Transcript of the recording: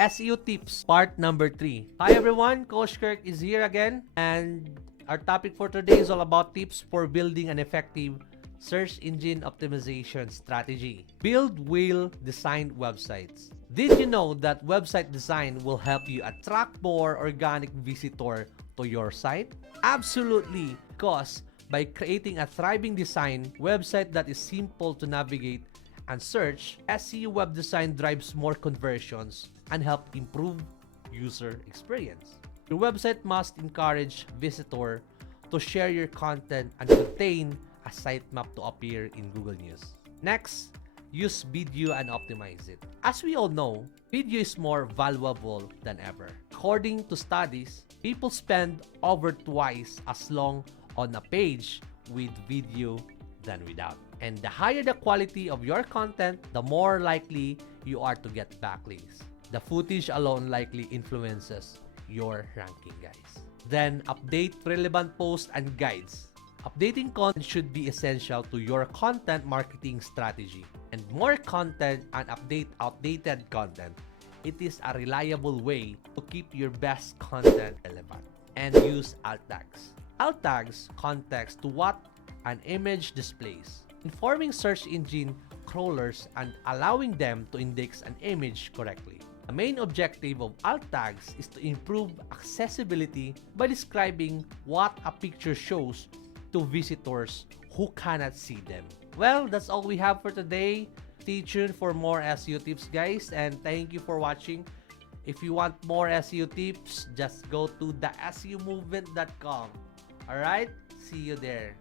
SEO tips, part number 3. Hi everyone, Coach Kherk is here again, and our topic for today is all about tips for building an effective search engine optimization strategy. Build well-designed websites. Did you know that website design will help you attract more organic visitor to your site? Absolutely, because by creating a thriving design website that is simple to navigate and search, SEO web design drives more conversions and help improve user experience. Your website must encourage visitor to share your content and contain a sitemap to appear in Google News. Next, use video and optimize it. As we all know, video is more valuable than ever. According to studies, people spend over twice as long on a page with video than without. And the higher the quality of your content, the more likely you are to get backlinks. The footage alone likely influences your ranking, guys. Then update relevant posts and guides. Updating content should be essential to your content marketing strategy. And more content and update outdated content, it is a reliable way to keep your best content relevant. And use alt tags. Alt tags context to what an image displays, informing search engine crawlers and allowing them to index an image correctly. The main objective of alt tags is to improve accessibility by describing what a picture shows to visitors who cannot see them. Well, that's all we have for today. Stay tuned for more SEO tips, guys, and thank you for watching. If you want more SEO tips, just go to the SEOmovement.com. Alright? See you there.